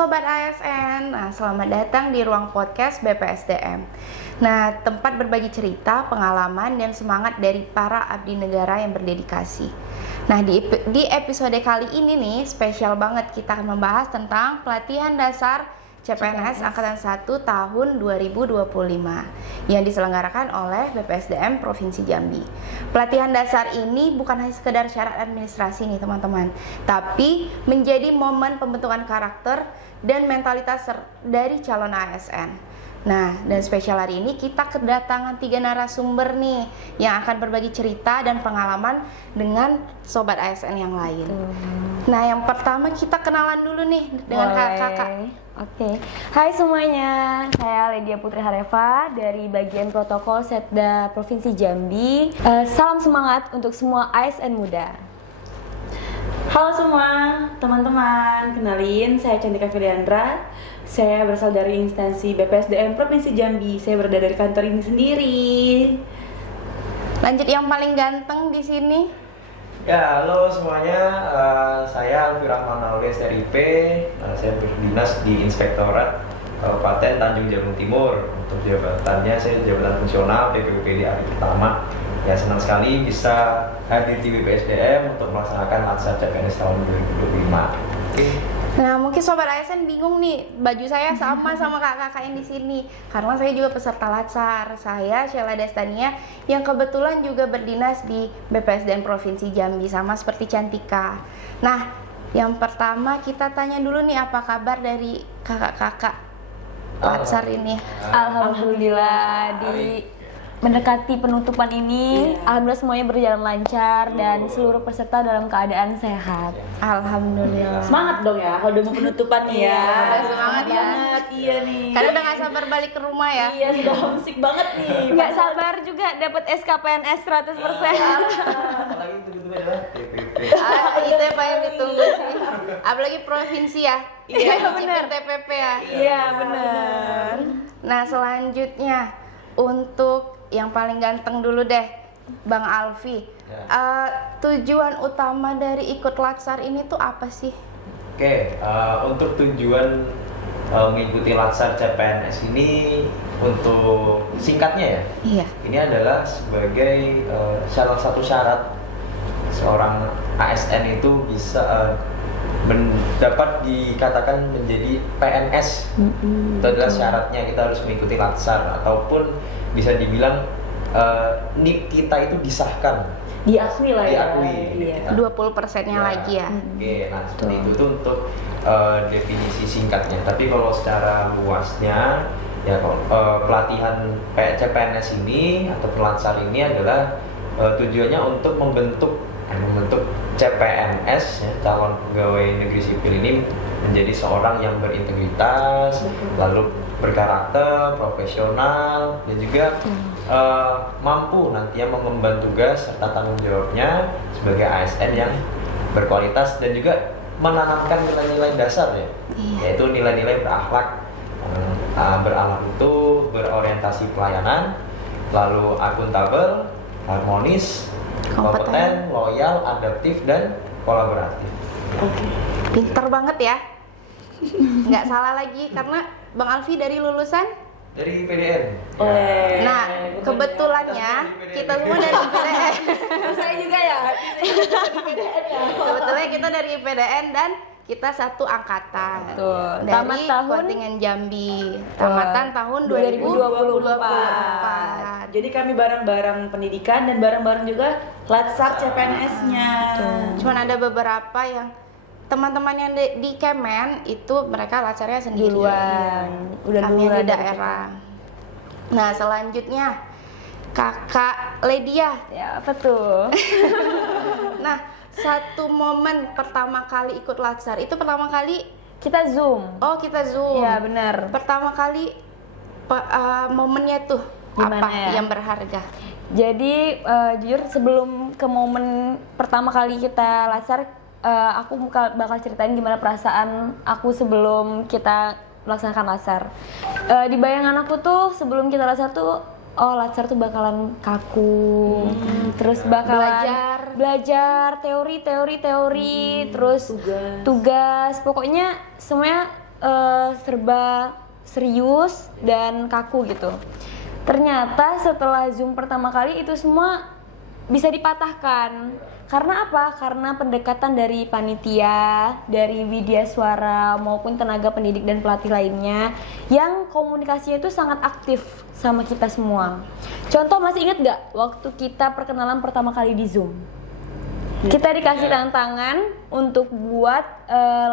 Sobat ASN, selamat datang di ruang podcast BPSDM. Nah, tempat berbagi cerita, pengalaman, dan semangat dari para abdi negara yang berdedikasi. Nah, di episode kali ini nih, spesial banget kita akan membahas tentang pelatihan dasar CPNS Angkatan 1 tahun 2025 yang diselenggarakan oleh BPSDM Provinsi Jambi. Pelatihan dasar ini bukan hanya sekedar syarat administrasi nih teman-teman, tapi menjadi momen pembentukan karakter dan mentalitas dari calon ASN. Nah, dan spesial hari ini kita kedatangan 3 narasumber nih yang akan berbagi cerita dan pengalaman dengan sobat ASN yang lain. Nah, yang pertama kita kenalan dulu nih dengan kakak-kakak. Oke. Hai semuanya, saya Ledia Putri Hareva dari bagian protokol Setda Provinsi Jambi. Salam semangat untuk semua ASN muda. Halo semua teman-teman, kenalin saya Cantika Filiandra. Saya berasal dari instansi BPSDM Provinsi Jambi. Saya berada dari kantor ini sendiri. Lanjut yang paling ganteng di sini. Ya, halo semuanya. Saya Alfi Rahman Alwi SRIP. Saya berdinas di Inspektorat Kabupaten Tanjung Jabung Timur. Untuk jabatannya saya jabatan fungsional PPUPD hari pertama. Ya, senang sekali bisa hadir di BPSDM untuk melaksanakan Latsar CPNS tahun 2025. Nah, mungkin sobat ASN bingung nih, baju saya sama kakak-kakak yang di sini karena saya juga peserta Latsar. Saya Sheila Destania yang kebetulan juga berdinas di BPSDM Provinsi Jambi sama seperti Cantika. Nah, yang pertama kita tanya dulu nih, apa kabar dari kakak-kakak Latsar ini? Alhamdulillah, di mendekati penutupan ini, alhamdulillah semuanya berjalan lancar dan seluruh peserta dalam keadaan sehat. Alhamdulillah. Semangat dong ya, kalau udah mau penutupan nih ya. Semangat ya. Banget, iya nih. Karena udah gak sabar balik ke rumah ya. Iya, sudah homesick banget nih. Nggak sabar juga dapat SKPNS 100%. Apalagi itu adalah TPP. Itu yang paling ditunggu sih. Apalagi provinsi ya. Iya, benar. TPP ya. Iya, benar. Nah, selanjutnya untuk yang paling ganteng dulu deh, Bang Alfi. Tujuan utama dari ikut Latsar ini tuh apa sih? Oke, untuk tujuan mengikuti Latsar CPNS ini, untuk singkatnya ya, Iya. ini adalah sebagai salah satu syarat seorang ASN itu bisa dapat dikatakan menjadi PNS. Itu adalah syaratnya, kita harus mengikuti Latsar ataupun bisa dibilang NIP kita itu disahkan, Diakui lah ya. diakui. Iya. 20%-nya lagi ya. Oke, nah seperti itu tuh untuk definisi singkatnya. Tapi kalau secara luasnya ya, pelatihan CPNS ini atau Latsar ini adalah tujuannya untuk membentuk CPNS ya, calon pegawai negeri sipil ini menjadi seorang yang berintegritas, lalu berkarakter, profesional, dan juga mampu nantinya mengemban tugas serta tanggung jawabnya sebagai ASN yang berkualitas dan juga menanamkan nilai-nilai dasar ya, yaitu nilai-nilai berakhlak, itu berorientasi pelayanan, lalu akuntabel, harmonis, kompeten, loyal, adaptif, dan kolaboratif. Pinter banget ya. Nggak salah lagi karena Bang Alfi dari lulusan? Dari PDN. Nah, kebetulannya kita semua dari IPDN. Saya juga ya. Kebetulannya kita dari IPDN dan kita satu angkatan. Betul. Dari Tamat tahun Kontingen Jambi. Tamatan tahun 2024. Jadi kami bareng-bareng pendidikan dan bareng-bareng juga Latsar CPNS-nya. Cuman ada beberapa yang teman-teman yang di Kemen itu mereka Latsarnya sendiri. Udah Kami yang duluan di daerah. Nah, selanjutnya Kakak Ledia. Ya, apa tuh? Nah, satu momen pertama kali ikut Latsar itu pertama kali Kita Zoom. oh kita Zoom. Iya, benar. Pertama kali momennya tuh Gimana apa ya? yang berharga? Jadi jujur sebelum ke momen pertama kali kita Latsar, aku bakal ceritain gimana perasaan aku sebelum kita melaksanakan Latsar. Di bayangan aku tuh sebelum kita Latsar tuh, Latsar tuh bakalan kaku, terus bakalan belajar teori, terus tugas, pokoknya semuanya serba serius dan kaku gitu. Ternyata setelah Zoom pertama kali itu semua bisa dipatahkan. Karena apa? Karena pendekatan dari panitia, dari Widya Suara maupun tenaga pendidik dan pelatih lainnya yang komunikasinya itu sangat aktif sama kita semua. Contoh, masih ingat gak waktu kita perkenalan pertama kali di Zoom? Kita dikasih tantangan untuk buat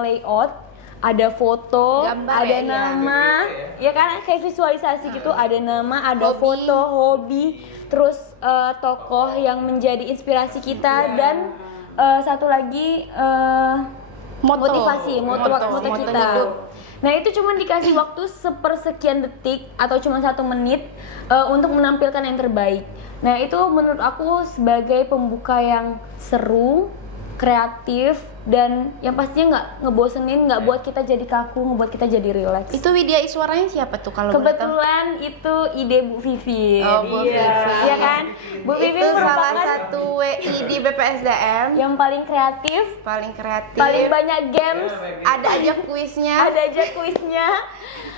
layout, ada foto, Gambar ada ya, nama, ya kan, kayak visualisasi gitu, ada nama, ada Hobi. foto, hobi, terus tokoh yang menjadi inspirasi kita dan satu lagi Moto. moto Moto kita. hidup. Nah itu cuma dikasih waktu sepersekian detik atau cuma 1 menit untuk menampilkan yang terbaik. Nah itu menurut aku sebagai pembuka yang seru, kreatif, dan yang pastinya nggak ngebosenin, nggak buat kita jadi kaku, ngebuat kita jadi relax. Itu Widya Iswaranya siapa tuh kalau boleh tahu? Kebetulan itu ide Bu Vivi. Oh, Bu Iya. Vivi. Iya kan? Bu Vivi Itu salah merupakan satu WI di BPSDM yang paling kreatif, paling kreatif. paling banyak games, Ada aja kuisnya. ada aja kuisnya.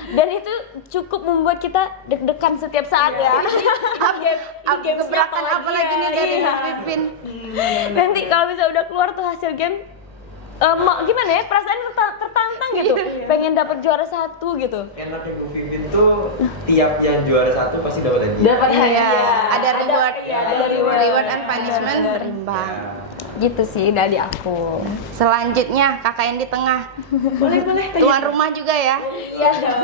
Dan itu cukup membuat kita deg-degan setiap saat ya. Gebrakan apa lagi nih dari Iya. Bu Pipin? Nanti kalau bisa udah keluar tuh hasil game, gimana ya, perasaan tertantang gitu, pengen dapat juara 1 gitu. Enaknya Bu Vivin tuh tiap yang juara 1 pasti dapat hadiah. Dapat Iya, hadiah. ada reward, ada reward. reward and punishment Benar. berimbang. Gitu sih dari aku. Selanjutnya kakak yang di tengah, Boleh tanya. tuan rumah juga ya. Iya dong.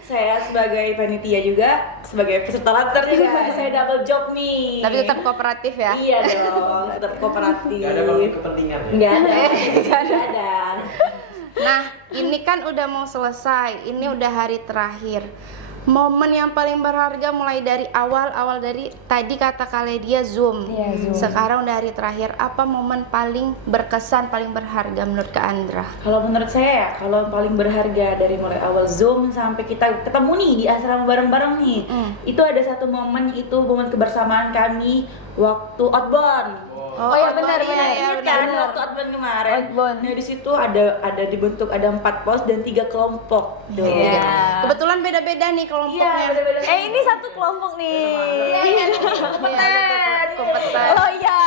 Saya sebagai panitia juga, sebagai peserta latar juga, saya double job nih. Tapi tetap kooperatif ya. Iya dong, tetap kooperatif. Gak ada konflik kepentingan ya? Nggak ada. Nah, ini kan udah mau selesai. Ini udah hari terakhir. Momen yang paling berharga mulai dari awal dari tadi kata Kaledia Zoom. Iya, Zoom. Sekarang udah hari terakhir. Apa momen paling berkesan, paling berharga menurut Kak Andra? Kalau menurut saya ya, kalau paling berharga dari mulai awal Zoom sampai kita ketemu nih di asrama bareng-bareng nih, itu ada satu momen, itu momen kebersamaan kami waktu outbound. Oh ya, outbound, benar, iya, benar. iya, Ingat benar. kan waktu outbound kemarin? Outbound. Nah di situ ada dibentuk, ada 4 pos dan 3 kelompok. Tuh. Iya. Kebetulan beda-beda nih kelompoknya. Iya, beda-beda. Ini satu kelompok nih. Kompeten. Oh iya.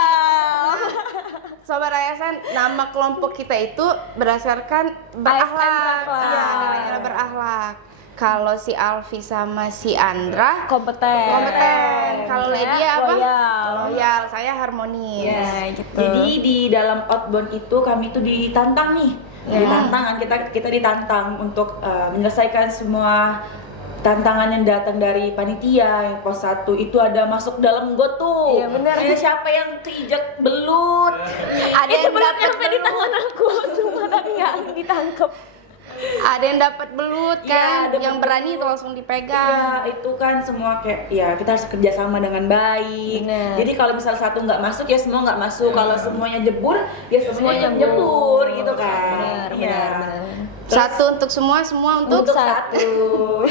Sobat Ayasan, nama kelompok kita itu berdasarkan berakhlak. berakhlak. Iya, nilai-nilai berakhlak. Kalau si Alfi sama si Andra Kompeten. Kalau Saya Lydia apa? loyal. Loyal. Saya harmonis. Ya, gitu. Jadi di dalam outbound itu kami tuh ditantang nih, ditantang kan, kita ditantang untuk menyelesaikan semua tantangan yang datang dari panitia. Yang pos 1 itu ada masuk dalam got tuh. Iya, benar. Siapa yang keinjak belut? Ada Itu yang belum dapat nyampe di tangan aku, semua tapi nggak ditangkap. ada yang dapat belut Iya, kan, dapat yang berani itu langsung dipegang. Ya, itu kan semua kayak ya kita harus kerjasama dengan baik. Bener. Jadi kalau misal satu nggak masuk ya semua nggak masuk. Kalau semuanya jebur ya semuanya jebur gitu kan. Benar. Satu untuk semua, semua untuk Satu.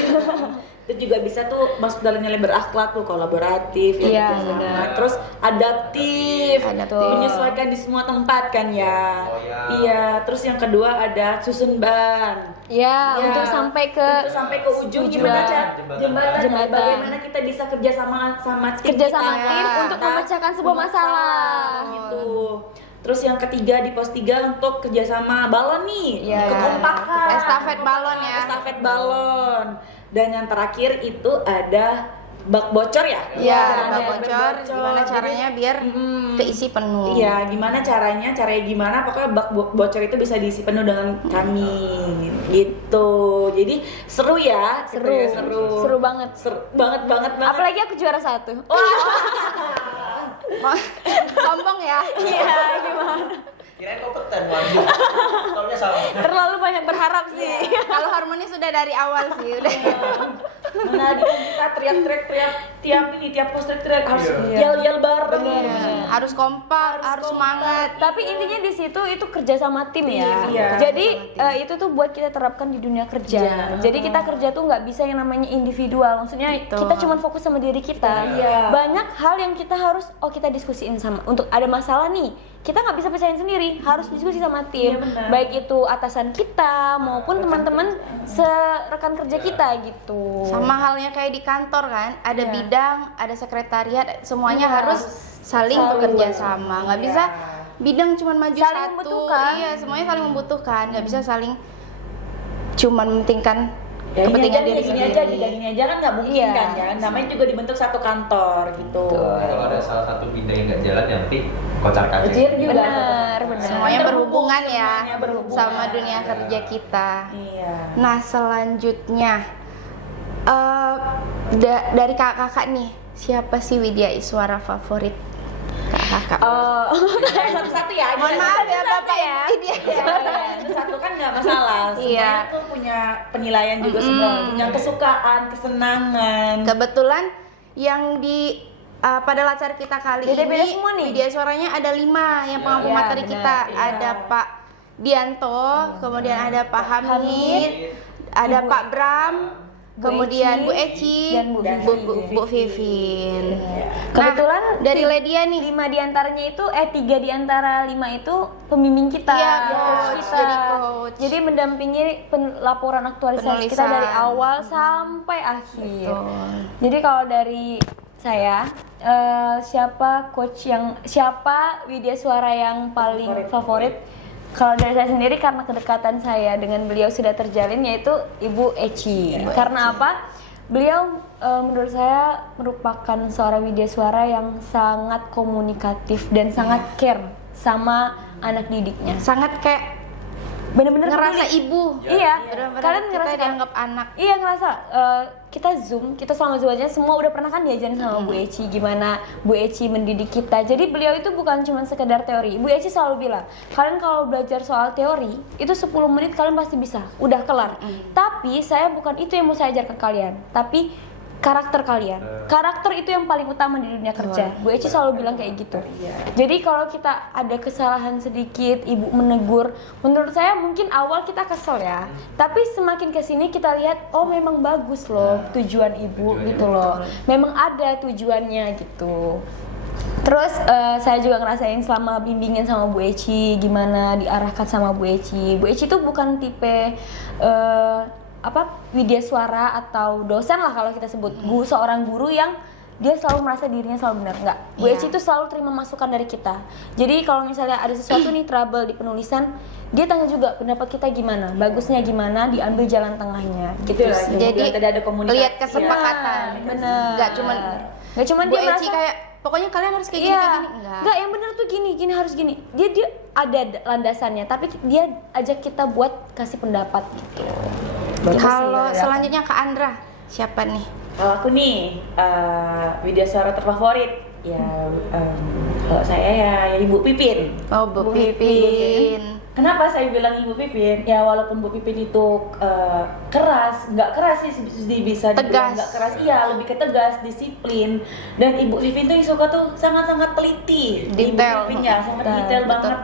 Itu juga bisa tuh masuk dalam nilai berakhlak tuh, kolaboratif, Iya, kerjasama. benar. Terus adaptif, Adaptif. menyesuaikan di semua tempat kan ya. Loyal. Iya, terus yang kedua ada susun ban. Ya, Ya, untuk sampai ke ujung tujuan. gimana cara Jembatan. Jembatan. bagaimana kita bisa kerja sama tim kerja sama kita. tim untuk Kita memecahkan sebuah masalah. gitu. Terus yang ketiga di pos 3 untuk kerjasama balon nih, Iya. kekompakan, Estafet balon ya. estafet balon. Dan yang terakhir itu ada bak bocor ya? Iya, Ada bak bocor. Gimana caranya biar keisi penuh? Iya, caranya gimana, pokoknya bak bocor itu bisa diisi penuh dengan kami gitu. Jadi seru ya, gitu ya, Seru banget. Seru banget. Apalagi aku juara 1. Sombong ya. Iya, gimana? Kirain kompeten, waduh. Taunya salah. Terlalu banyak berharap sih. Kalau harmonis sudah dari awal sih, udah. Mana lagi kita teriak tiap poster kita harus Iya. yel bareng. Harus kompak, harus semangat. Tapi intinya di situ itu kerja sama tim ya. Iya. Jadi itu tuh buat kita terapkan di dunia kerja. Iya. Jadi kita kerja tuh nggak bisa yang namanya individual. Maksudnya Betul. kita cuma fokus sama diri kita. Iya. Banyak hal yang kita harus kita diskusiin sama. Untuk ada masalah nih, kita nggak bisa pecahin sendiri. Harus diskusi sama tim. Iya, benar. Baik itu atasan kita maupun teman-teman rekan kerja kita gitu. Sama halnya kayak di kantor kan, ada bidang, ada sekretariat, semuanya Iya. harus saling bekerja sama. Nggak bisa bidang cuma maju Saling satu. membutuhkan. Iya, semuanya saling membutuhkan. Nggak bisa saling cuman mementingkan Ya, kepentingan ini diri aja, sendiri. bidang ini aja kan nggak mungkin Iya. kan ya. Namanya juga dibentuk satu kantor gitu. Kalau ada salah satu bidang yang nggak jalan, ya nanti kocar-kacir. Kecil juga. Benar. Semuanya Kan berhubungan semuanya ya berhubungan. sama dunia kerja kita. Iya. Nah, selanjutnya dari kakak-kakak nih, siapa sih Widya Iswara favorit kakak-kakak? Satu-satu ya. Mohon maaf ya Bapak ya. Satu kan nggak masalah. Iya. Semuanya tuh punya penilaian juga semua, punya kesukaan, kesenangan. Kebetulan yang di pada lacar kita kali Beda-beda ini semua nih. Widya Iswaranya ada 5 yang pengampu Iya, materi benar, kita. iya. Ada Pak Dianto, kemudian ada Pak Hamid, ada Pak Bram, kemudian Bu Eci, dan Bu Bu Vivin. Kebetulan Nah, dari Ledia nih. 5 diantaranya itu 3 diantara 5 itu pembimbing kita, Iya, coach coach, kita. jadi coach. Jadi mendampingi laporan aktualisasi kita Penulisan. dari awal sampai akhir. Betul. Jadi kalau dari saya siapa Widya Suara yang paling favorit? Kalau dari saya sendiri karena kedekatan saya dengan beliau sudah terjalin, yaitu Ibu Eci. Karena apa? Beliau menurut saya merupakan seorang Widya Suara yang sangat komunikatif dan sangat care sama anak didiknya. Sangat kayak Bener-bener ngerasa peduli. ibu. Iya, Bener-bener kalian kita ngerasa dianggap anak. Iya ngerasa kita Zoom, kita selama Zoom aja semua udah pernah kan diajarin sama Bu Eci gimana Bu Eci mendidik kita. Jadi beliau itu bukan cuma sekedar teori. Bu Eci selalu bilang, kalian kalau belajar soal teori itu 10 menit kalian pasti bisa, udah kelar. Tapi saya bukan itu yang mau saya ajarkan kalian, tapi karakter kalian. Karakter itu yang paling utama di dunia kerja. Bu Eci selalu bilang kayak gitu. Jadi kalau kita ada kesalahan sedikit, ibu menegur, menurut saya mungkin awal kita kesel ya. Tapi semakin kesini kita lihat, oh memang bagus loh tujuan ibu gitu loh. Memang ada tujuannya gitu. Terus saya juga ngerasain selama bimbingan sama Bu Eci, gimana diarahkan sama Bu Eci. Bu Eci tuh bukan tipe Widya Suara atau dosen lah kalau kita sebut, seorang guru yang dia selalu merasa dirinya selalu benar. Enggak, Bu Eci itu selalu terima masukan dari kita. Jadi kalau misalnya ada sesuatu nih trouble di penulisan, dia tanya juga pendapat kita gimana, bagusnya gimana, diambil jalan tengahnya gitu Itulah, sih. Jadi tadi ada komunikasi. lihat kesepakatan. Bener. Nggak cuman dia Bu Eci merasa kayak pokoknya kalian harus kayak gini kayak gini. Enggak, yang benar tuh gini harus gini. Dia ada landasannya, tapi dia ajak kita buat kasih pendapat gitu. Kalau selanjutnya Kak Andra, siapa nih? Kalau aku nih Widya Suara terfavorit ya kalau saya ya Ibu Pipin. Oh, Bu Pipin. Kenapa saya bilang Ibu Pipin? Ya walaupun Bu Pipin itu nggak keras sih bisa dibilang Tegas. nggak keras, iya lebih ke tegas, disiplin. Dan Ibu Pipin tuh suka tuh sangat-sangat teliti. Detail. Ibu Pipin ya sangat detail Betul. banget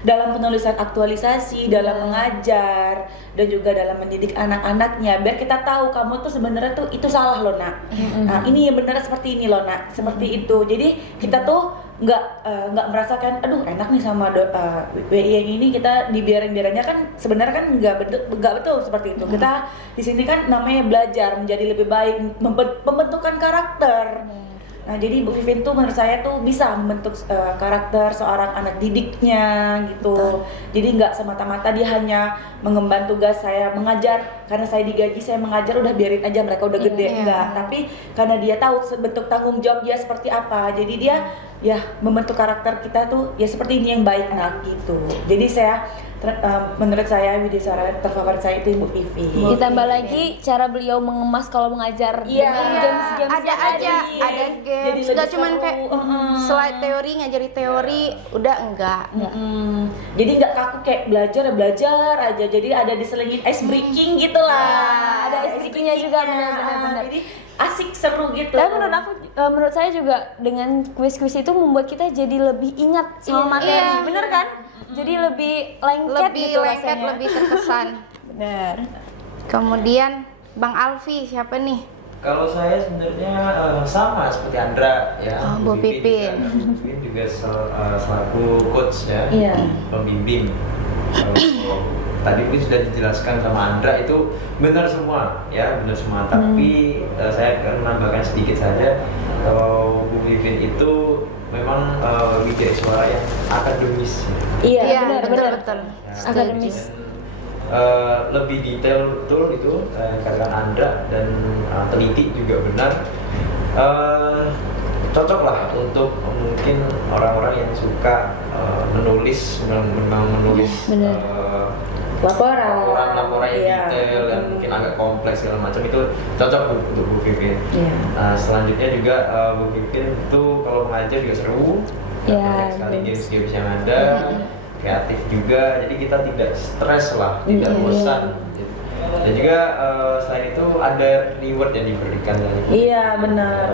dalam penulisan aktualisasi, dalam mengajar, dan juga dalam mendidik anak-anaknya. Biar kita tahu kamu tuh sebenarnya tuh itu salah loh nak. Nah, ini yang benar seperti ini loh nak, seperti itu. Jadi kita tuh nggak merasakan, aduh enak nih sama WI yang ini kita dibiarin-biarinnya kan sebenarnya kan nggak betul seperti itu. Kita di sini kan namanya belajar menjadi lebih baik, pembentukan karakter. Nah, jadi Bu Vivin tuh menurut saya tuh bisa membentuk karakter seorang anak didiknya gitu. Jadi nggak semata-mata dia hanya mengemban tugas saya mengajar karena saya digaji saya mengajar udah biarin aja mereka udah gede, enggak. Tapi karena dia tahu bentuk tanggung jawab dia seperti apa. Jadi dia ya membentuk karakter kita tuh ya seperti ini yang baik nak gitu. Jadi saya menurut saya Widya Suara terfavorit saya itu Ibu Vivi. Ditambah lagi cara beliau mengemas kalau mengajar. Iya. dengan games-games Ada yang aja, Jadi ada games. lebih Nggak cuman seru. kayak slide teori, ngajari teori, udah enggak. Jadi nggak kaku kayak belajar aja. Jadi ada diselingin ice breaking gitu lah. Ada ice breaking-nya juga, benar. Jadi asik seru gitu. Tapi menurut saya juga dengan kuis-kuis itu membuat kita jadi lebih ingat sama materi, Iya. bener kan? Jadi lebih lengket Lebih gitu lengket, rasanya. lebih terkesan. Bener. Kemudian Bang Alfi siapa nih? Kalau saya sebenarnya sama seperti Andra ya. Oh, Bu Pipin. Bu Pipin juga selaku coach ya, Iya. pembimbing. Kalau tadi pun sudah dijelaskan sama Andra itu benar semua ya, benar semua. Tapi saya akan menambahkan sedikit saja. Kalau Bu Pipin itu memang Widya Iswara yang akademis. Iya, benar. betul. Ya, Akademis. dan, lebih detail betul itu katakan Andra dan teliti juga benar. Cocok lah untuk mungkin orang-orang yang suka menulis Benar. laporan yang detail dan mungkin agak kompleks segala macam, itu cocok untuk Bu Pipin. Iya. Nah, selanjutnya juga Bu Pipin itu kalau mengajar juga seru. Iya, Banyak sekali betul. games-games yang ada, kreatif juga, jadi kita tidak stres lah, tidak bosan. Dan juga selain itu ada reward yang diberikan dari Iya, benar.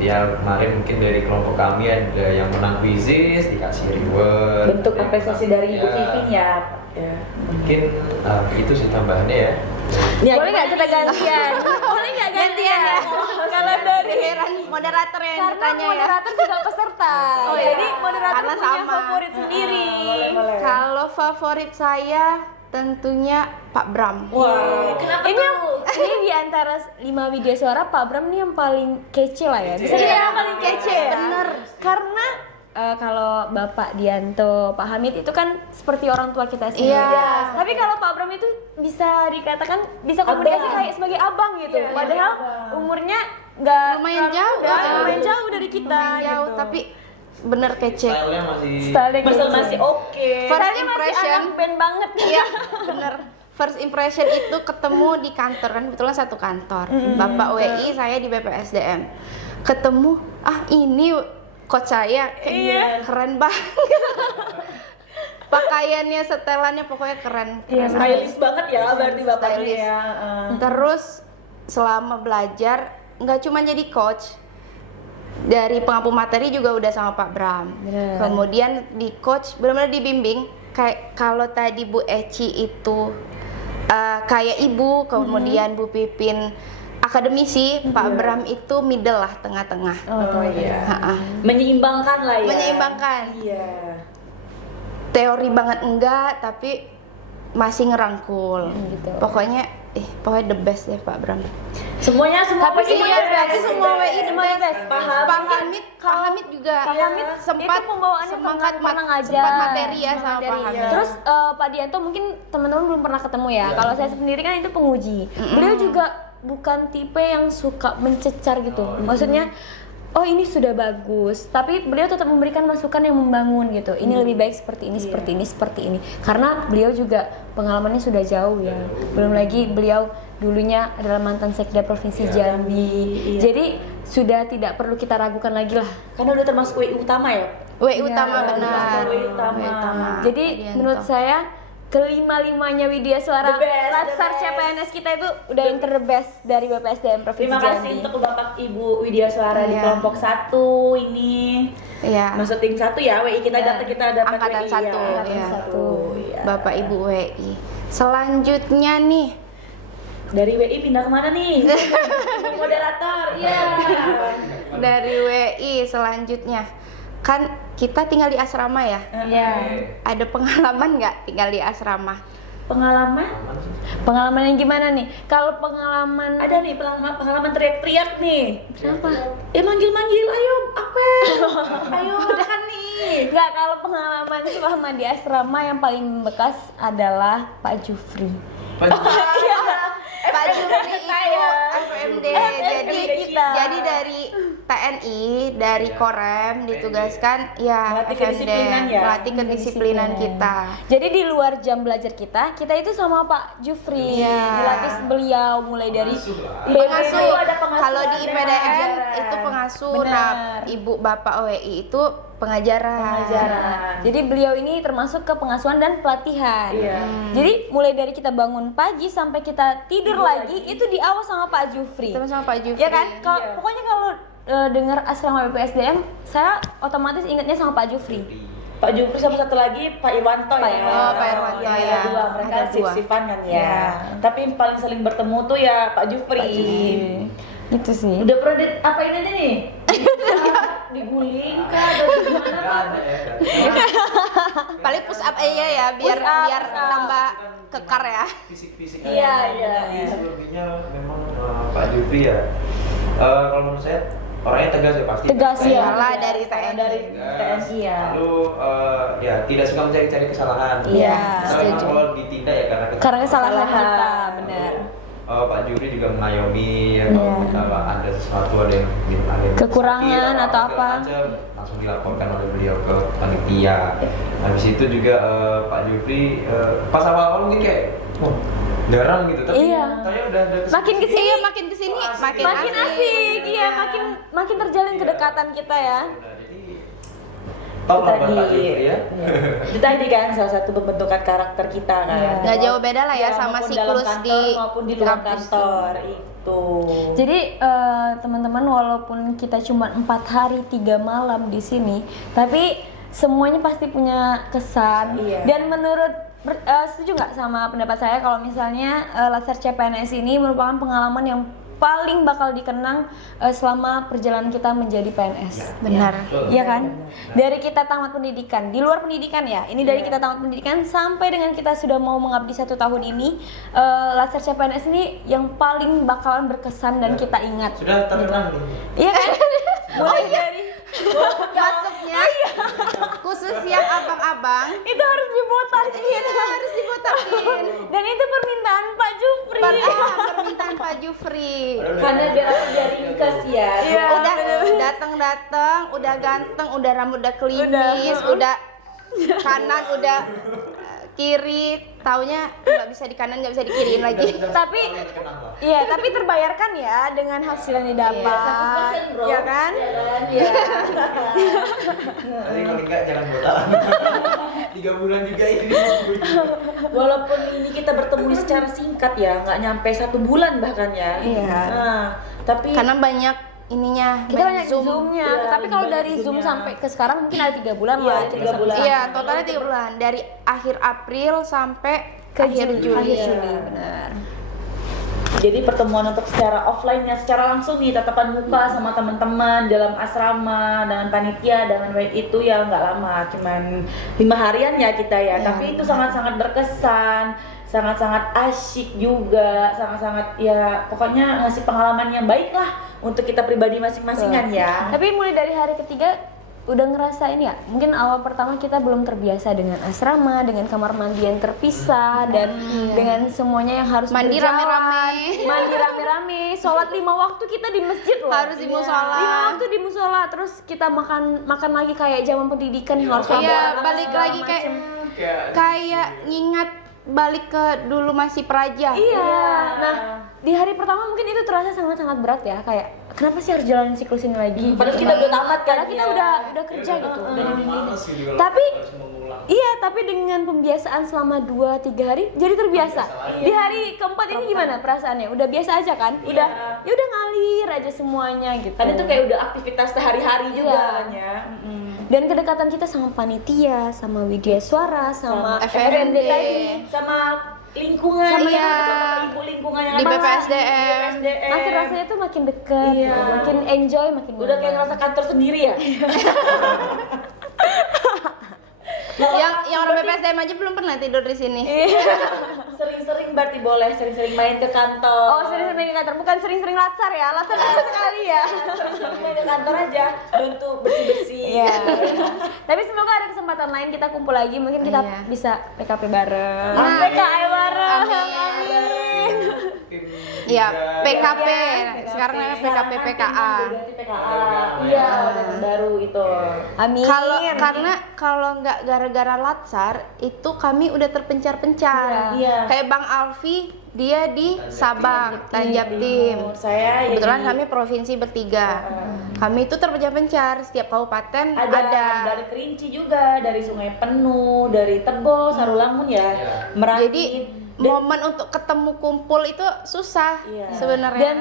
ya kemarin mungkin dari kelompok kami ada yang menang quizzes dikasih reward. Bentuk Yang apresiasi dari Ibu ya, Vivin ya. Ya. Mungkin itu sih tambahannya ya. Ya, Boleh nggak kita gantian? Boleh nggak gantian ya? Kalau dari Giliran moderator yang karena ditanya ya. moderator juga peserta. Oh, iya. Jadi moderator Karena punya sama. favorit sendiri. boleh. Kalau favorit saya tentunya Pak Bram. Wah, kenapa Ini di antara 5 video suara Pak Bram nih yang paling kece lah ya. Bisa Iya, dibilang paling kece ya. bener. Karena kalau Bapak Dianto, Pak Hamid itu kan seperti orang tua kita sendiri. Iya. Tapi kalau Pak Bram itu bisa dikatakan bisa komunikasi Abang. kayak sebagai abang gitu. Iya, Padahal abang. umurnya nggak Lumayan terlalu jauh, muda, ah. lumayan jauh dari kita. Lumayan jauh, gitu. tapi bener kece. Stylenya masih Stylenya masih oke. First Stylenya masih impression. anak band banget. Iya, bener. First impression itu ketemu di kantor, kan kebetulan satu kantor. Bapak WI, saya di BPSDM. Ketemu, ini coach saya, kayak Iya. keren banget. Pakaiannya, setelannya pokoknya keren. Iya, keren. Stylish banget ya berarti bapaknya Stylish. ya. Terus selama belajar nggak cuma jadi coach, dari pengampu materi juga udah sama Pak Bram. Bener. Kemudian di coach benar-benar dibimbing. Kayak kalau tadi Bu Eci itu kayak ibu, kemudian Bu Pipin akademisi, Pak Bram itu middle lah, tengah-tengah. Oh iya. Ha-ha. Menyeimbangkan lah ya. Menyeimbangkan. Iya. Teori banget enggak, tapi masih ngerangkul. Gitu. Pokoknya the best deh Pak Bram. Semuanya Tapi WI semuanya ya, berarti semua WI the Semua best. best. Pak Pak Hamid juga. Pak Hamid sempat itu pembawaannya semangat pernah ngajar. sempat materi ya sama Materi. Pak Hamid. Terus Pak Dianto mungkin teman-teman belum pernah ketemu ya. Kalau saya sendiri kan itu penguji. Beliau juga bukan tipe yang suka mencecar gitu. Maksudnya ini sudah bagus, tapi beliau tetap memberikan masukan yang membangun gitu. Ini lebih baik seperti ini, seperti ini, seperti ini. Karena beliau juga pengalamannya sudah jauh ya. Belum lagi beliau dulunya adalah mantan sekda provinsi Jambi. Jadi sudah tidak perlu kita ragukan lagi lah. Karena udah termasuk WI utama ya. WI Iya, utama benar. WI utama. Jadi Dianto. menurut saya kelima-limanya Widya Suara The best, Latsar the best. CPNS kita itu udah yang terbest dari BPSDM Provinsi Terima kasih Jambi. untuk Bapak Ibu Widya Suara di Iya. kelompok 1 ini. Iya. Masuk tim 1 ya, WI kita Iya. dapat Angkatan WI 1, ya. Angkatan iya. 1. Iya. Bapak Ibu WI. Selanjutnya nih, Dari WI pindah kemana nih? Moderator, iya. dari WI selanjutnya. Kan kita tinggal di asrama ya. Iya. Ada pengalaman nggak tinggal di asrama? Pengalaman? Pengalaman yang gimana nih? Kalau pengalaman Ada nih pengalaman teriak-teriak nih. kenapa? Manggil-manggil, ayo Apel. Ayo makan nih. Enggak, kalau pengalaman selama di asrama yang paling membekas adalah Pak Jufri. Pak Jufri itu FMD. Jadi dari TNI, dari Korem ditugaskan ya Melatih FMD, kedisiplinan ya. melatih kedisiplinan kita. Jadi di luar jam belajar kita itu sama Pak Jufri. Iya. Dilatih beliau mulai dari Pengasuh. Dulu ada pengasuh, Kalau di ada IPDN pengajaran. itu pengasuh. Benar. Nah, Ibu Bapak WI itu pengajaran. Jadi beliau ini termasuk ke pengasuhan dan pelatihan. Iya. Jadi mulai dari kita bangun pagi sampai kita tidur lagi itu diawas sama Pak Jufri. Sama Pak Jufri. Ya kan? Iya. Pokoknya kalau dengar asrama BPSDM, saya otomatis ingatnya sama Pak Jufri. Pak Jufri sama satu lagi Pak Irwanto ya. Oh, Pak Irwanto, ya. ya. Ada dua, mereka Ada dua. sif-sifan kan ya. Ya. Tapi yang paling sering bertemu tuh ya Pak Jufri. Gitu sih. Udah pernah apain aja nih? Diguling kah atau gimana Nggak Pak? ada ya. Paling push up aja ya biar Push up, biar push up. tambah kekar ya. Fisik-fisik Iya, aja. iya. Tapi selebihnya memang Pak Jufri ya. Kalau menurut saya orangnya tegas ya pasti. Tegas ya. Iyalah dari TNI. Dari Tegas. TNI ya. Lalu ya tidak suka mencari-cari kesalahan. Iya, Karena memang setuju. kalau ditindak ya Karena kesalahan Kesalahan. kita, benar. Pak Jufri juga mengayomi ya Iya. kalau ada sesuatu ada yang Kekurangan sakit, atau segala apa. macam, langsung dilaporkan oleh beliau ke panitia. Habis itu juga Pak Jufri pas awal-awal mungkin kayak jarang gitu, tapi Iya. kayaknya udah Makin kesini, Iya, makin kesini makin asik, iya, makin terjalin kedekatan kita ya. Jadi top lah buat Tadi, Pak Jufri ya. Itu tadi kan salah satu pembentukan karakter kita kan. Iya. Nggak jauh beda lah ya Iya, sama maupun dalam siklus kantor di maupun di luar kampus. kantor itu. Jadi teman-teman walaupun kita cuma 4 hari 3 malam di sini, tapi semuanya pasti punya kesan. Iya. Dan menurut setuju nggak sama pendapat saya kalau misalnya Latsar CPNS ini merupakan pengalaman yang paling bakal dikenang selama perjalanan kita menjadi PNS. Benar. Iya kan? Dari kita tamat pendidikan, di luar pendidikan ya. Ini dari kita tamat pendidikan sampai dengan kita sudah mau mengabdi 1 tahun ini, Latsar CPNS ini yang paling bakalan berkesan dan kita ingat. Sudah terkenang nih. Iya kan? Mulai dari Masuknya khusus yang abang-abang itu harus dibotakin. harus dibotakin. Dan itu permintaan Pak Jufri. Permintaan Pak Jufri. Karena biar ringkas ya. Iya. Udah datang, udah ganteng, udah rambut udah klimis, udah kanan, udah kiri, taunya nggak bisa di kanan, nggak bisa di kiriin lagi. Tapi iya, tapi terbayarkan ya dengan hasil yang didapat. 100% bro. Iya kan? Iya. Tapi kalau enggak jangan botak. 3 bulan juga ini. Walaupun ini kita bertemu secara singkat ya, nggak nyampe 1 bulan bahkan ya. Iya. Nah, tapi Karena banyak ininya, Kita banyak Zoom. zoomnya, Iya, tapi kalau banyak dari zoom zoomnya. sampai ke sekarang mungkin ada 3 bulan Iya, lah. 3 bulan. Iya, totalnya 3 bulan dari akhir April sampai Ke akhir Juli. Akhir Iya. Juli, benar. jadi pertemuan untuk secara offline-nya, secara langsung nih tatapan muka sama teman-teman dalam asrama dengan panitia dengan baik itu ya nggak lama, cuman 5 harian ya kita ya. Tapi itu sangat-sangat berkesan, sangat-sangat asyik juga, sangat-sangat ya pokoknya ngasih pengalaman yang baik lah untuk kita pribadi masing-masing kan ya. Tapi mulai dari hari ketiga udah ngerasain ya, mungkin awal pertama kita belum terbiasa dengan asrama, dengan kamar mandi yang terpisah dan dengan semuanya yang harus Mandi berjalan. rame-rame. Mandi rame-rame, sholat 5 waktu kita di masjid loh. Harus di musola. 5 waktu di musola, terus kita makan lagi kayak zaman pendidikan yang harus Iya, laporan balik segala lagi macem. kayak ngingat balik ke dulu masih praja. Iya. Nah, di hari pertama mungkin itu terasa sangat-sangat berat ya, kayak kenapa sih harus jalanin siklus ini lagi? Padahal kita udah tamat kan. Karena kita ya. udah kerja gitu. Malas gitu kalau Tapi- harus mengulang. Iya, tapi dengan pembiasaan selama 2-3 hari jadi terbiasa. Di hari keempat ini gimana perasaannya? Udah biasa aja kan? Udah ya udah ngalir aja semuanya gitu. Kan itu kayak udah aktivitas sehari-hari juga Iya. kan ya. Dan kedekatan kita sama panitia, sama Widya Suara, sama FRND. tadi. Sama lingkungan, Sama iya, ya, sama ibu lingkungan yang di ada BPSDM. Makin rasanya tuh makin deket, Iya. makin enjoy, makin Udah kayak nyaman. ngerasa kantor sendiri ya. Yang orang BPSDM aja belum pernah tidur di sini. Sering-sering berarti boleh sering-sering main ke kantor. Oh, sering-sering ke kantor, bukan sering-sering latsar ya, latsar sekali ya. Sering main ke kantor aja, untuk bersih-bersih. Iya. Tapi semoga ada kesempatan lain kita kumpul lagi, mungkin kita Iya. bisa PKP bareng, Nah, PKI bareng. Amin. Iya, PKP. PKP. Sekarang namanya PKP PKA. Ganti PKA. Iya, udah baru itu. Amin. Kalau nggak gara-gara Latsar itu kami udah terpencar-pencar. Iya. Kayak Bang Alfi, dia di Sabang, Tanjab Tim. Saya ya Kebetulan di- kami provinsi bertiga. Kami itu terpencar-pencar, setiap kabupaten ada dari Kerinci juga, dari Sungai Penuh, dari Tebo, Sarulangun ya, Iya. Meranti. Jadi momen untuk ketemu kumpul itu susah Iya. sebenarnya. Dan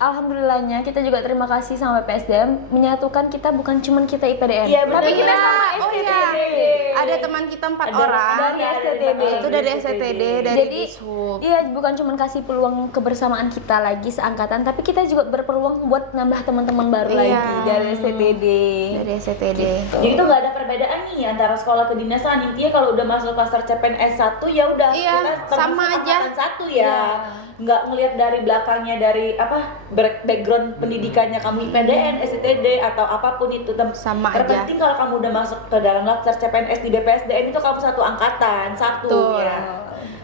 alhamdulillahnya kita juga terima kasih sama PSDM menyatukan kita, bukan cuma kita IPDN. Iya, benar. tapi kita Iya, sama oh iya. STTD. Ada teman kita 4 Ada orang. dari STTD. Itu dari STTD, dari Jadi Dishub. iya, bukan cuma kasih peluang kebersamaan kita lagi seangkatan, tapi kita juga berpeluang buat nambah teman-teman baru Iya. lagi dari STTD. Dari STTD. Jadi itu nggak ada perbedaan nih antara sekolah kedinasan. Intinya kalau udah masuk klaster CPNS 1 ya udah Iya, kita termasuk sama aja. angkatan 1 ya. Nggak ngelihat dari belakangnya dari apa background pendidikannya kamu IPDN, STTD atau apapun itu. Sama aja. Terpenting kalau kamu udah masuk ke dalam klaster CPNS di BPSDM itu kamu satu angkatan, satu Betul. ya.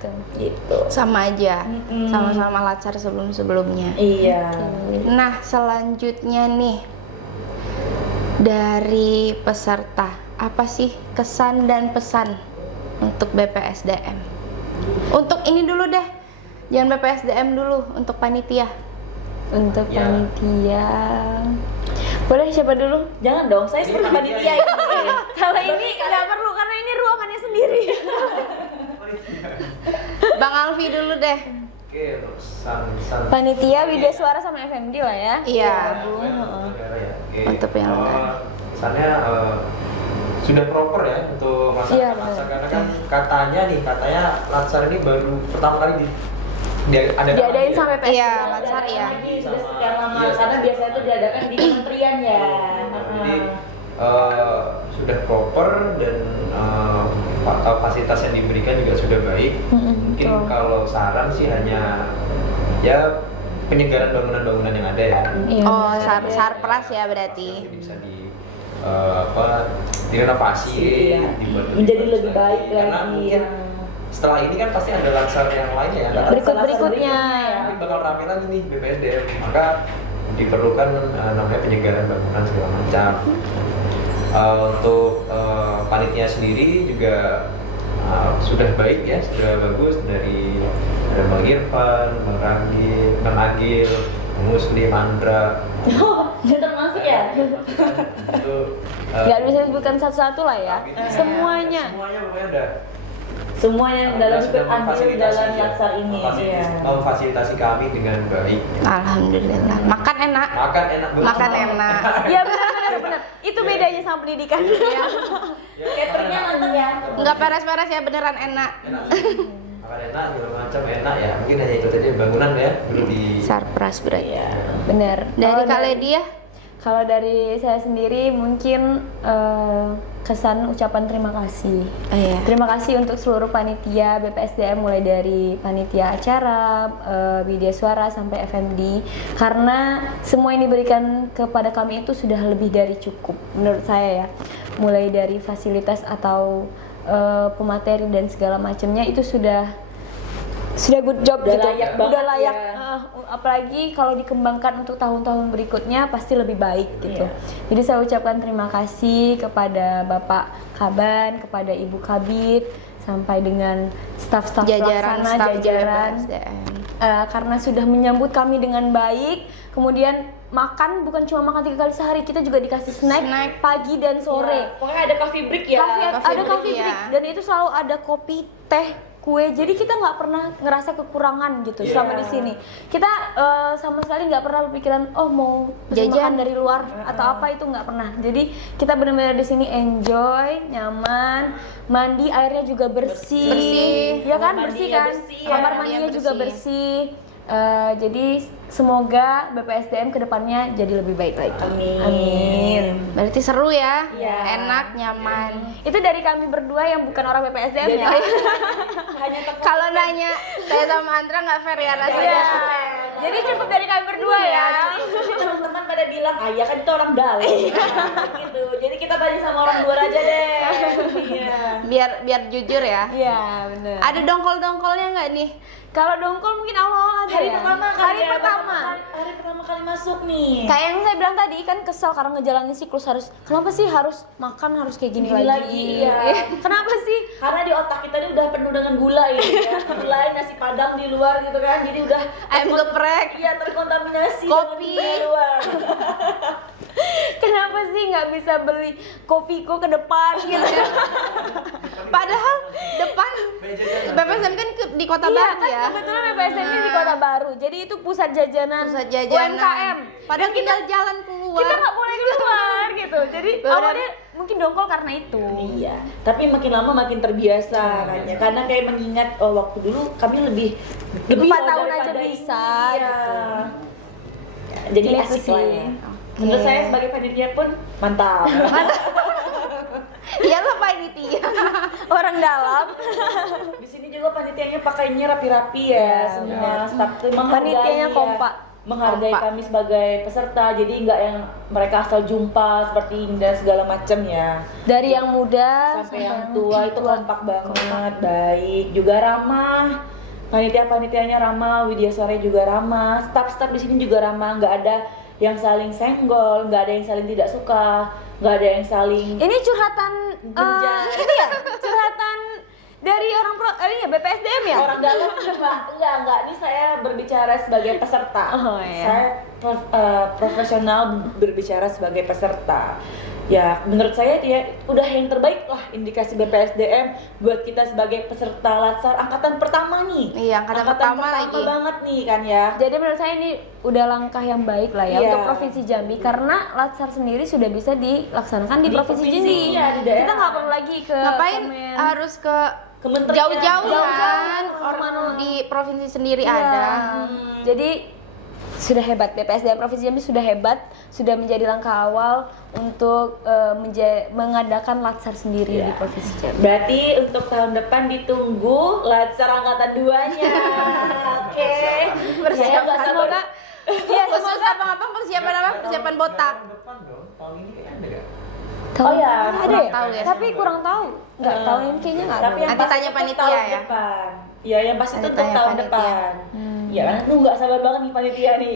Betul. Gitu. Sama aja. Sama-sama Latsar sebelum-sebelumnya. Iya. Nah, selanjutnya nih dari peserta, apa sih kesan dan pesan untuk BPSDM? Untuk ini dulu deh, jangan BPSDM dulu, untuk panitia. Untuk Ya. panitia. Boleh siapa dulu? Jangan dong, saya seperti panitia ini. Kalau ini nggak perlu karena ini ruangannya sendiri. Bang Alfi dulu deh. Oke, untuk san Panitia Widya Suara sama FMD lah ya. Iya. Oke. Untuk penyelenggara. Kesannya sudah proper ya untuk Iya, masyarakat benar. Latsar, karena kan katanya Latsar ini baru pertama kali Diadain sampai PSDM. Iya, Latsar ya. Lagi sudah sekian lama Iya, karena sama. biasanya itu diadakan di kementerian ya. Jadi sudah proper dan fasilitas yang diberikan juga sudah baik. Mungkin betul. kalau saran sih hanya ya penyegaran bangunan-bangunan yang ada ya. Iya. Oh, sarpras ya berarti. Jadi bisa direnovasi, Iya. dibuat Menjadi lebih baik Karena lagi. mungkin setelah ini kan pasti ada Latsar yang lainnya ya. Berikut-berikutnya. Mungkin bakal rame lagi nih BPSDM, maka diperlukan namanya penyegaran bangunan segala macam. Untuk panitia sendiri juga sudah baik ya, sudah bagus dari ada Bang Irfan, Bang Ragil, Bang Agil, Bang Muslim, Andra. Oh, sudah termasuk ya? Itu Nggak bisa disebutkan satu-satu lah ya. Semuanya. Semuanya pokoknya udah Semuanya yang dalam sudah ikut andil memfasilitasi dalam ya, Latsar ini. Iya. memfasilitasi kami dengan baik. Alhamdulillah. Makan enak. Makan enak banget. Makan enak. Iya benar. Itu bedanya sama pendidikan. Ya, Cateringnya mantap ya. Enggak peres-peres ya, beneran enak. Enak. Makan enak, segala macam enak ya. Mungkin hanya itu saja bangunan ya, perlu di Sarpras berarti. Iya. Benar. Dari Kalau Kaledia? Kalau dari saya sendiri mungkin kesan ucapan terima kasih. Oh iya. Terima kasih untuk seluruh panitia BPSDM mulai dari panitia acara, Widya Suara sampai FMD, karena semua yang diberikan kepada kami itu sudah lebih dari cukup menurut saya ya. Mulai dari fasilitas atau pemateri dan segala macamnya itu sudah good job Udah gitu. layak Udah banget layak. ya. Apalagi kalau dikembangkan untuk tahun-tahun berikutnya pasti lebih baik gitu. Iya. Jadi saya ucapkan terima kasih kepada Bapak Kaban, kepada Ibu Kabit, sampai dengan staf-staf Jajaran pelaksana, staf jajaran BPSDM. karena sudah menyambut kami dengan baik. Kemudian makan bukan cuma makan 3 kali sehari, kita juga dikasih snack pagi dan sore. Iya. Pokoknya ada coffee break ya. Ada break, coffee ya. break dan itu selalu ada kopi, teh, kue. Jadi kita nggak pernah ngerasa kekurangan gitu selama di sini. Kita sama sekali nggak pernah berpikiran mau pesen Jajan. makan dari luar atau apa, itu nggak pernah. Jadi kita benar-benar di sini enjoy, nyaman, mandi airnya juga bersih, Bersih. ya kan, Kamar bersih mandinya kan, bersih, ya. kamar mandinya juga bersih. Jadi semoga BPSDM kedepannya jadi lebih baik lagi. Amin. Berarti seru ya. Iya. Enak, nyaman. Itu dari kami berdua yang bukan orang BPSDM ya. Hanya Kalau nanya saya sama Andra nggak fair ya rasanya. Iya. Jadi cukup dari kami berdua ya. Jadi teman-teman pada bilang, ya kan itu orang dalam. Gitu. Jadi kita tanya sama orang luar aja deh. Iya. Biar jujur ya. Iya, benar. Ada dongkol-dongkolnya nggak nih? Kalau dongkol mungkin awal ada Hari ya. pertama Hari kali ya, pertama. hari pertama kali masuk nih. Kayak yang saya bilang tadi kan kesel karena ngejalanin siklus harus kenapa sih harus makan harus kayak gini, Gini lagi? lagi, iya. Kenapa sih? Karena di otak kita ini udah penuh dengan gula ini ya. Gula, nasi padang di luar gitu kan. Jadi udah Ayam geprek. iya terkontaminasi Kopi. dengan gula luar. Kenapa sih nggak bisa beli kopiku ke depan gitu? Padahal depan BPSDM kan di Kota Iya Baru kan ya. kebetulan BPSDM ini di Kota Baru, jadi itu pusat jajanan, Pusat jajanan. UMKM. Padahal tinggal jalan keluar. Kita nggak boleh keluar gitu. Jadi Bener. awalnya mungkin dongkol karena itu. Iya, tapi makin lama makin terbiasa kan ya. Karena kayak mengingat waktu dulu kami lebih 4 loh tahun aja daripada bisa, ini. Iya. gitu. Jadi Gitu asik sih. lah ya. Menurut saya sebagai panitia pun mantap. Iyalah panitia. Orang dalam. Di sini juga panitianya pakainya rapi-rapi ya, semua staf tuh menghargai Panitianya ya. kompak. Menghargai Kompak. kami sebagai peserta, jadi nggak yang mereka asal jumpa seperti ini dan segala macam ya. Dari yang muda Sampai yang tua itu kompak banget, baik, juga ramah. Panitia-panitianya ramah, Widya Sore juga ramah, staf-staf di sini juga ramah, nggak ada yang saling senggol, nggak ada yang saling tidak suka, nggak ada yang saling Ini curhatan Genjar. ini ya, curhatan dari orang BPSDM ya? orang dalam Mbak. Enggak, ini saya berbicara sebagai peserta. Oh, iya. Saya profesional berbicara sebagai peserta. Ya, menurut saya dia udah yang terbaik lah indikasi BPSDM buat kita sebagai peserta Latsar angkatan pertama nih. Iya, angkatan pertama lagi. banget nih kan ya. Jadi menurut saya ini udah langkah yang baik lah ya Iya. untuk Provinsi Jambi karena Latsar sendiri sudah bisa dilaksanakan di, Di Provinsi provinsi, Jambi. iya, di daerah. Kita nggak perlu lagi ke Ngapain komen. harus ke Kementerian. jauh-jauh Jauh-jauh, kan? Orang kemana-mana. di provinsi sendiri Iya. ada. Jadi sudah hebat, BPSDM Provinsi Jambi sudah hebat, sudah menjadi langkah awal untuk mengadakan Latsar sendiri Iya. di Provinsi Jambi. Berarti untuk tahun depan ditunggu Latsar angkatan 2-nya. Oke. Saya nggak sabar. Semoga Iya, semoga apa persiapan apa? Persiapan botak. Tahun depan dong, tahun ini kayaknya ada gak? Oh ya, ada kurang ya? tahu ya. Tapi kurang tahu. Nggak tahu ini kayaknya nggak ada. Tapi yang Nanti pasti tanya untuk panitia tahun ya. depan. Iya, yang pasti itu Nanti untuk tanya tahun panitia. depan. Ya kan, lu nggak sabar banget nih panitia nih.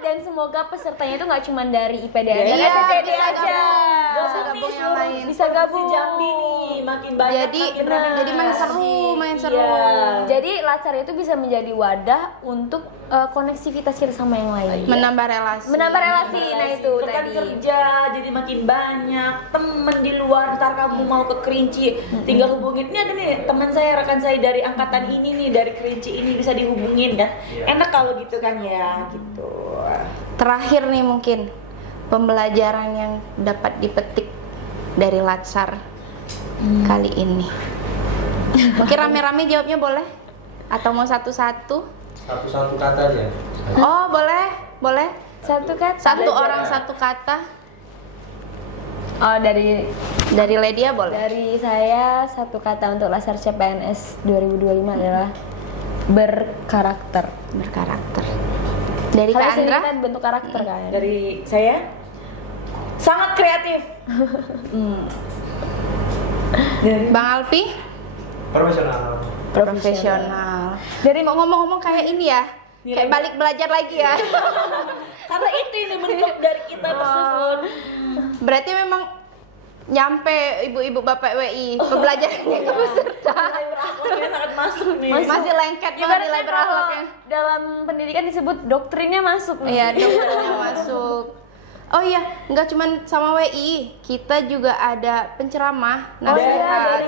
Dan semoga pesertanya itu nggak cuma dari IPDN dan Iya, SPDN bisa aja. gabung. Bisa Gabung gabung nih, yang lain. Bisa gabung. Si Jambi nih, makin banyak Jadi makin rame. jadi main seru, main seru. Iya. Jadi Latsar itu bisa menjadi wadah untuk koneksivitas kita sama yang lain. Menambah relasi. Menambah relasi, nah itu Rekan tadi. kerja jadi makin banyak, temen di luar, ntar kamu mau ke Kerinci tinggal hubungin, ini ada nih teman saya, rekan saya dari angkatan ini nih, dari Kerinci ini, bisa dihubungin kan. Iya. Enak kalau gitu kan ya, gitu. Terakhir nih mungkin pembelajaran yang dapat dipetik dari Latsar kali ini. Mungkin rame-rame jawabnya boleh? Atau mau satu-satu? Satu kata aja. Oh, boleh. Satu kata. Satu orang satu kata. Oh, dari Ledia boleh. dari saya satu kata untuk Latsar CPNS 2025 adalah berkarakter. Berkarakter. Dari Karena Kak Andra? kita bentuk karakter kan. Dari saya sangat kreatif. Dari Bang Alfi? Profesional. Profesional. Dari Kok ngomong-ngomong kayak ini ya? Kayak balik belajar lagi ya. karena itu ini bentuk dari kita tersebut. Berarti memang nyampe ibu-ibu bapak WI pembelajarannya ke peserta. Nilai berakhlaknya sangat masuk nih. Masih lengket banget Ibaratnya nilai kalau berakhlaknya. dalam pendidikan disebut doktrinnya masuk nih. Iya, dokternya masuk. Oh iya, nggak cuma sama WI, kita juga ada penceramah nasihat.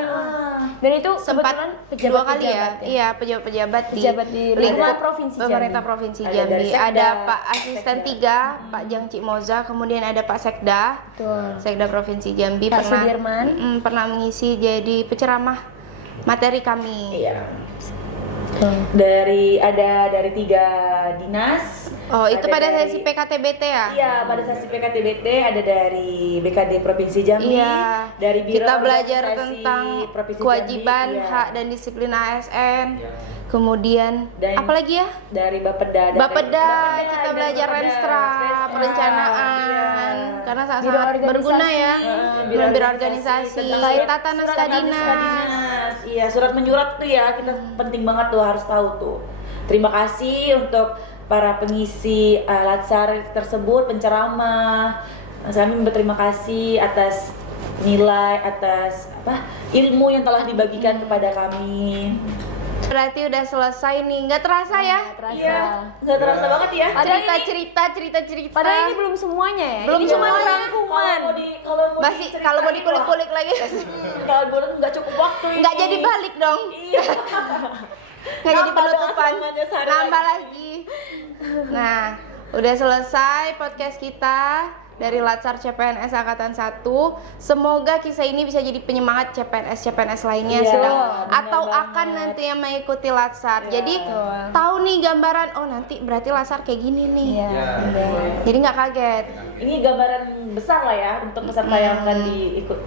Dan itu Sempat kebetulan dua kali ya, pejabat iya pejabat-pejabat Pejabat di lingkup Provinsi Jambi. pemerintah Provinsi Ada Jambi. dari Sekda, Ada Pak Asisten 3, Pak Jang Cik Moza, kemudian ada Pak Sekda, Betul. Sekda Provinsi Jambi Pak Sudirman. pernah mengisi jadi penceramah materi kami. Iya. Dari 3 dinas, Oh, itu Ada pada dari- sesi PKTBT ya? Iya, pada sesi PKTBT ada dari BKD Provinsi Jambi, Iya. dari Biro Kita belajar Organisasi tentang Provinsi kewajiban, Jambi, iya. hak dan disiplin ASN. Kemudian Dan- apa lagi ya? dari Bapeda, Bapeda, kita dari belajar Bapeda, Renstra, Renstra, perencanaan. iya. Karena Biro sangat organisasi. berguna ya. Biro organisasi, tentang tata surat naskah dinas. dinas. Iya, surat menyurat tuh ya, kita penting banget tuh, harus tahu tuh. Terima kasih untuk para pengisi Latsar tersebut, penceramah. Kami berterima kasih atas nilai, atas ilmu yang telah dibagikan kepada kami. Berarti udah selesai nih, nggak terasa ya? Nggak terasa. Iya, nggak terasa banget ya. Padahal Cerita. Padahal ini belum semuanya ya. Belum ini cuma semuanya. rangkuman. Masih kalau mau dikulik-kulik lagi, kalau boleh nggak cukup waktu ini. nggak jadi balik dong. Iya. Nggak jadi Nambah penutupan, dong semuanya sehari nambah lagi. Nah, udah selesai podcast kita dari Latsar CPNS Angkatan 1. Semoga kisah ini bisa jadi penyemangat CPNS lainnya Iya, sedang benar atau banget. akan nanti yang mengikuti Latsar. Iya. Jadi Betul. tahu nih gambaran, oh nanti berarti Latsar kayak gini nih. Iya. Ya. Jadi nggak kaget. Ini gambaran besar lah ya untuk peserta yang akan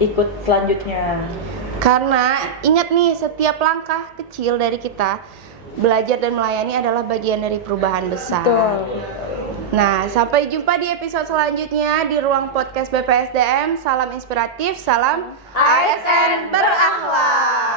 ikut selanjutnya. Karena ingat nih, setiap langkah kecil dari kita belajar dan melayani adalah bagian dari perubahan besar. Betul. Nah, sampai jumpa di episode selanjutnya di ruang podcast BPSDM. Salam inspiratif, salam ASN berakhlak.